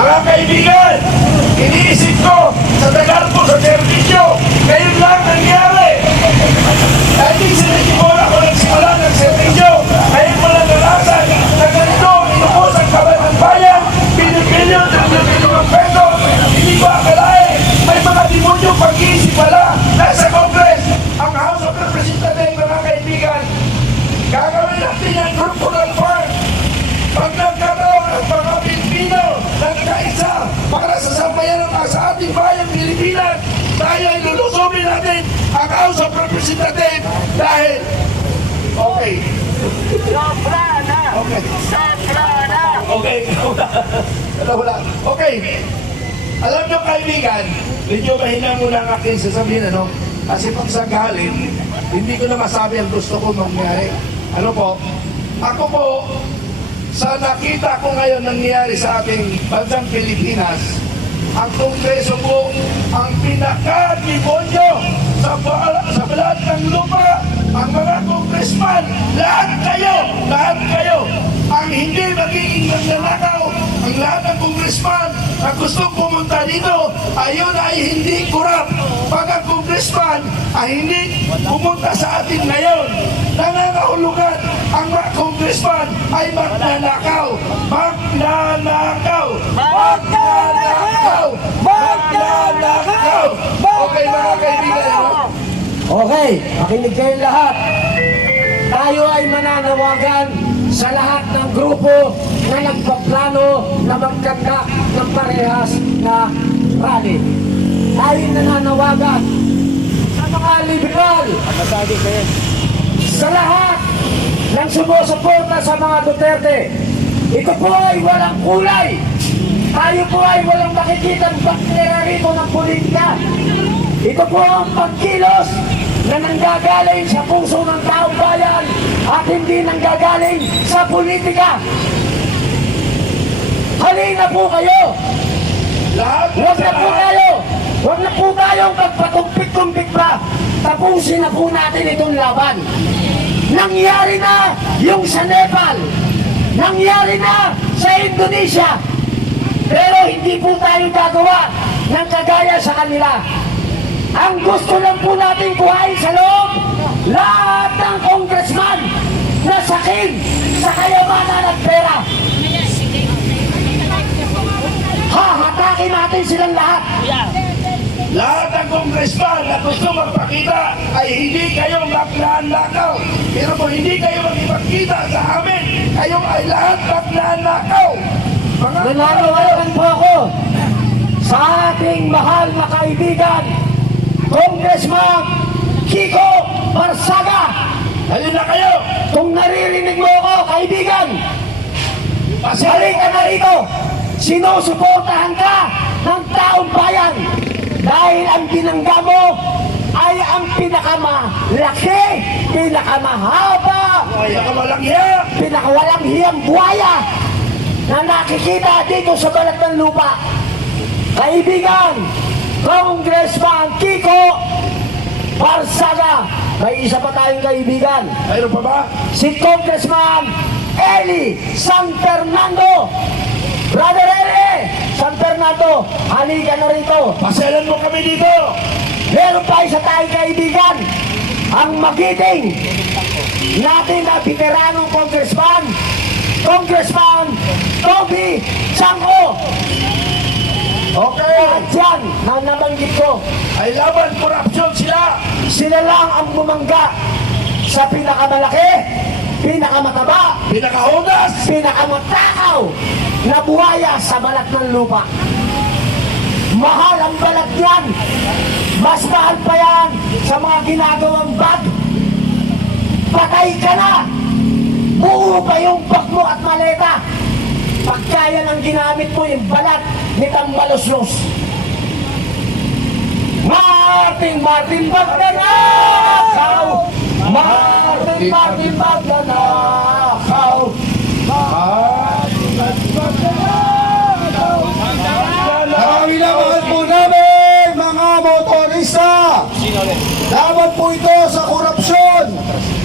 Mga kaibigan, iniisip ko sa tagal ko sa serbisyo, ngayon lang nangyari. Dahil sinigimura ko nagsimula ng serbisyo, ngayon mo lang nalasan na ganito, inubos ang kamay ng bayan, pinipilyo ng peso, hindi ko akalain, may mga demonyo pag-iisip pala, nasa Congress, ang House of Representatives, mga kaibigan, gagawin natin ang cultural park. Pag nagkaroon ng mga Pilipino nagkaisa para sa sambayan sa ating bayang Pilipinas, tayo ay lulusobin natin ang House of Representatives dahil okay. Sobra na! Okay. Sobra na! Okay. Wala. Okay. Alam nyo kaibigan, medyo mahina muna ang aking sasabihin, ano? Kasi pag sa galit, hindi ko na masabi ang gusto ko mangyari. Ano po? Ako po, sa nakita ko ngayon nangyayari sa ating bansang Pilipinas, ang Kongreso po ang pinaka-demonyo sa balat ng lupa. Ang mga congressman, lahat kayo, ang hindi magiging magnanakaw, ang lahat ng congressman na gustong pumunta dito, ayun ay hindi kurap. Pag ang congressman ay hindi pumunta sa atin ngayon, nangangahulugan, ang mga congressman ay magnanakaw. Okay mga kaibigan, ano? Okay, makinig kayong lahat. Tayo ay mananawagan sa lahat ng grupo na nagpaplano na magkanda ng parehas na rally. Tayo nananawagan sa mga liberal, sa lahat ng sumusuporta sa mga Duterte. Ito po ay walang kulay. Tayo po ay walang makikitang baktera rito ng politika. Ito po ang pagkilos na nanggagaling sa puso ng taong bayan at hindi nanggagaling sa politika. Halina po kayo! Huwag na po tayong magpatumpik-tumpik pa. Tapusin na po natin itong laban. Nangyari na yung sa Nepal. Nangyari na sa Indonesia. Pero hindi po tayo gagawa ng kagaya sa kanila. Ang gusto lang po natin kuhain sa loob, lahat ng congressman na sakin sa kayamanan at pera. Hahatakin natin silang lahat. Lahat ng congressman na gusto magpakita ay hindi kayo magnanakaw. Pero kung hindi kayo magpakita sa amin, kayo ay lahat magnanakaw. Nananawagan po ako sa ating mahal na kaibigan, Congressman Kiko Barsaga. Halina na kayo! Kung naririnig mo ako, kaibigan, pasalik ka na rito. Sinusuportahan ka ng taong bayan dahil ang binangga mo ay ang pinakamalaki, pinakamahaba, pinakawalang hiyang buhaya na nakikita dito sa balat ng lupa. Kaibigan, Congressman Kiko Barsaga. May isa pa tayong kaibigan. Mayroon pa ba? Si Congressman Eli San Fernando. Brother Eli San Fernando, halika na rito. Pasyalan mo kami dito. Meron pa isa tayong kaibigan, ang magiting natin na veteranong congressman, Congressman Toby Chanco. Okay, at yan, na nabanggit ko, Ay laban korupsyon sila. sila lang ang bumangga sa pinakamalaki, pinakamataba, Pinakahudas. pinakamatakaw na buhaya sa balat ng lupa. Mahal ang balat yan. Mas mahal pa yan sa mga ginagawang bag. Patay ka na. Buo pa yung bag mo at maleta. Pagkaya ng ginamit mo yung balat ni Tambaloslos. Martin Magnanakaw! Martin Magnanakaw! Minamahal po namin mga motorista. Laban po ito sa korupsyon.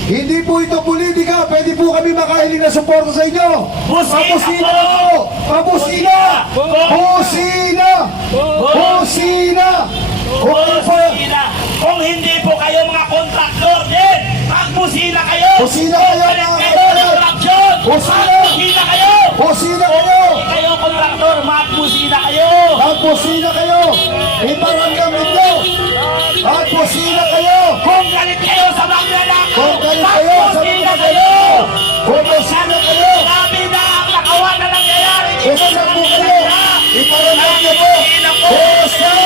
Hindi po ito politika. Pwede po kami makahiling na suporta sa inyo. Papusina po! Papusina! Kusina kayo, mga kabayan! Kusina! Busina kayo! Kusina kayo! Kayo, kontraktor, magbusina kayo! Magpusina kayo! Iparamdam ninyo! Magpusina kayo! Kung galit kayo sa magnanakaw, Kung galit kayo sa magbusina mga kayo! Pumusina kayo! Sabi na ang nakawa na nangyayari dito Kusina sa po kayo! Iparamdam nyo po! Kusina!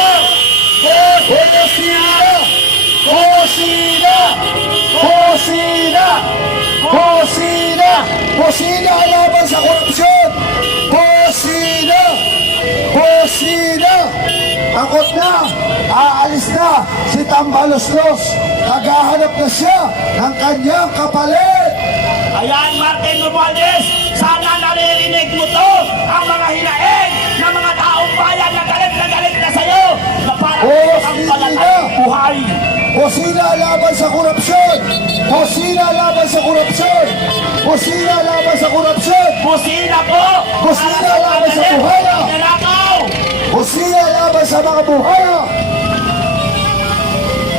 Kusina! Kusina! Kusina! Kusina! Kusina laban sa korupsyon! Kusina! Kusina! Takot na! Aalis na si Tambaloslos! Naghahanap na siya ng kanyang kapalit! Ayan, Martin Romualdez, sana naririnig mo to, ang mga hinaing ng mga taong bayan na galit na sa'yo, na para ang palatay buhay. Kusina laban sa korupsyon! Kusina laban sa korupsyon! Kusina laban sa korupsyon! Busina po! Busina laban sa buhaya! Nanakaw! Kusina laban sa mga buhaya!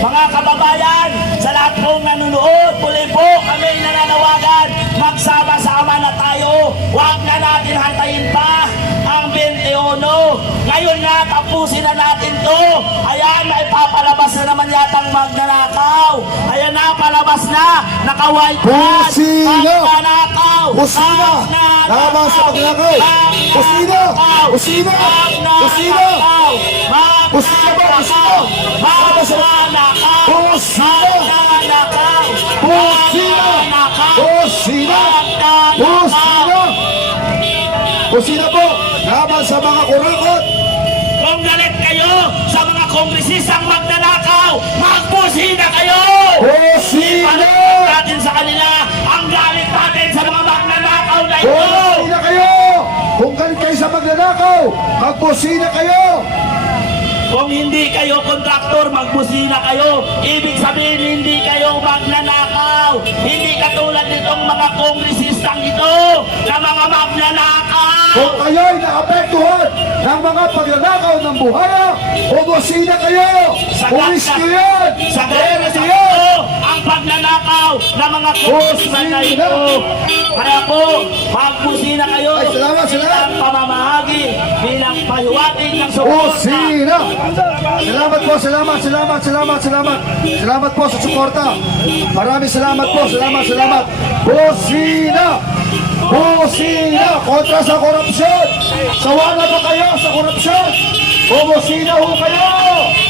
Mga kababayan, sa lahat pong nanonood, muli po kami nananawagan, magsama-sama na tayo. Huwag na natin hantayin pa ang 21. Ngayon na, tapusin na natin to. Ayan, may papalabas na naman yatang magnanakaw. Ayan na, palabas na. Naka-white hat. Busina! Magnanakaw. Busina! Laban sa magnanakaw. Busina! Busina! Busina! Busina ba? Busina! Laban sa Magnanakaw. Busina! Magnanakaw. Busina! Busina! Busina! Busina po! Laban sa mga kurakot! Kung galit kayo sa mga kongresistang magnanakaw, magbusina kayo! Busina! Ipaliwanag natin sa kanila ang galit natin sa mga magnanakaw na ito! Busina kayo! Kung galit kayo sa magnanakaw, magbusina kayo! Kung hindi kayo kontraktor, magbusina kayo. Ibig sabihin, hindi kayo magnanakaw. Hindi katulad nitong mga kongresistang ito na mga magnanakaw. Kung kayo'y naapektuhan ng mga pagnanakaw ng buhaya, bumusina kayo! Pulis ko yan! Sa gaya sa yan! ito, ang pagnanakaw ng mga kongresista na ito. Kaya po, magbusina kayo. Ay, salamat, salamat. Bilang pamamahagi, bilang pahiwatig ng suporta. Busina! Salamat po, salamat, salamat, salamat, salamat. Salamat po sa suporta. Maraming salamat po, salamat. Busina! Busina! Kontra sa korupsyon! Sawa na ba kayo sa korupsyon? Bumusina ho kayo!